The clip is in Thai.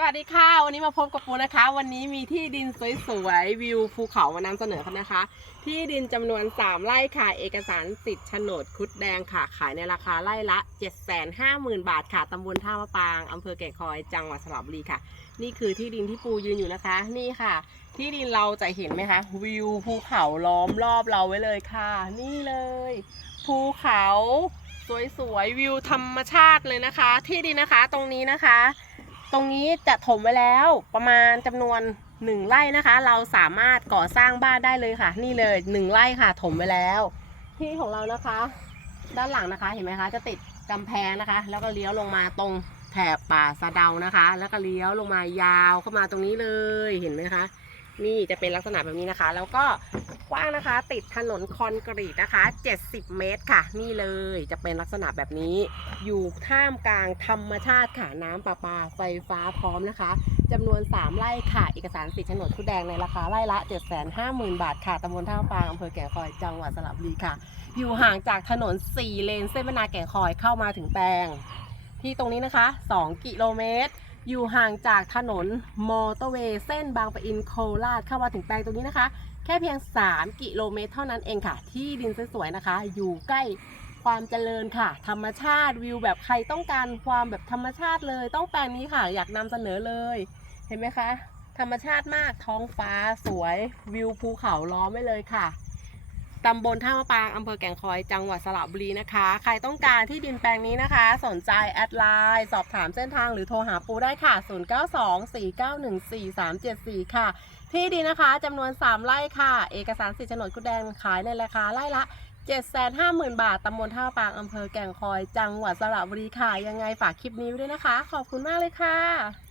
สวัสดีค่ะวันนี้มาพบกับปูนะคะ วันนี้มีที่ดินสวยๆวิวภูเขามานำเสนอกันนะคะ ที่ดินจำนวน 3 ไร่ค่ะ เอกสารสิทธิ์โฉนดคุดแดงค่ะ ขายในราคาไร่ละ 750,000 บาทค่ะตำบลท่ามะปางอำเภอแก่งคอยจังหวัดสระบุรีค่ะ นี่คือที่ดินที่ปูยืนอยู่นะคะ นี่ค่ะ ที่ดินเราจะเห็นไหมคะวิวภูเขาล้อมรอบเราไว้เลยค่ะ นี่เลย ภูเขาสวยๆวิวธรรมชาติเลยนะคะ ที่ดินนะคะตรงนี้นะคะ ตรงนี้จะถมไว้แล้วประมาณจำนวนหนึ่งไร่นะคะ เราสามารถก่อสร้างบ้านได้เลยค่ะ นี่เลยหนึ่งไร่ค่ะ ถมไว้แล้ว ที่ของเรานะคะ ด้านหลังนะคะเห็นไหมคะ จะติดกำแพงนะคะ แล้วก็เลี้ยวลงมาตรงแถบป่าสะเดานะคะ แล้วก็เลี้ยวลงมายาวเข้ามาตรงนี้เลยเห็นไหมคะ นี่จะเป็นลักษณะแบบนี้นะคะ แล้วก็กว้างนะคะ ติดถนนคอนกรีตนะคะ 70 เมตรค่ะ นี่เลยจะเป็นลักษณะแบบนี้ อยู่ท่ามกลางธรรมชาติค่ะน้ำประปาไฟฟ้าพร้อมนะคะจำนวน 3 ไร่ค่ะ เอกสารสิทธิ์โฉนดทุแดงในราคาไร่ละ 750,000 บาทค่ะตำบลท่าปางอำเภอแก่งคอยจังหวัดสระบุรีค่ะ อยู่ห่างจากถนน 4 เลนเส้นบรรนาแก่งคอยเข้ามาถึงแปลง ที่ตรงนี้นะคะ 2 กิโลเมตร อยู่ห่างจากถนนมอเตอร์เวย์เส้นบางปะอินโคราชเข้ามาถึงแปลงตรงนี้นะคะ แค่เพียง 3 กิโลเมตรเท่านั้นเองค่ะ ที่ดินสวยๆนะคะ อยู่ใกล้ความเจริญค่ะ ธรรมชาติวิวแบบใครต้องการความแบบธรรมชาติเลย ต้องแปลงนี้ค่ะ อยากนำเสนอเลย เห็นไหมคะ ธรรมชาติมากท้องฟ้าสวยวิวภูเขาล้อมไว้เลยค่ะ ตำบลท่ามะปางอำเภอแก่งคอย จังหวัดสระบุรีนะคะ ใครต้องการที่ดินแปลงนี้นะคะ สนใจแอดไลน์สอบถามเส้นทางหรือโทรหาปูได้ค่ะ 0924914374 ค่ะ ที่ดินนะคะจำนวน 3 ไร่ค่ะ เอกสารสิทธิ์โฉนดกุดแดงขายในราคาไร่ละ750,000 บาท ตำบลท่าปาง อำเภอแก่งคอย จังหวัดสระบุรีค่ะ ยังไงฝากคลิปนี้ไว้ด้วยนะคะ ขอบคุณมากเลยค่ะ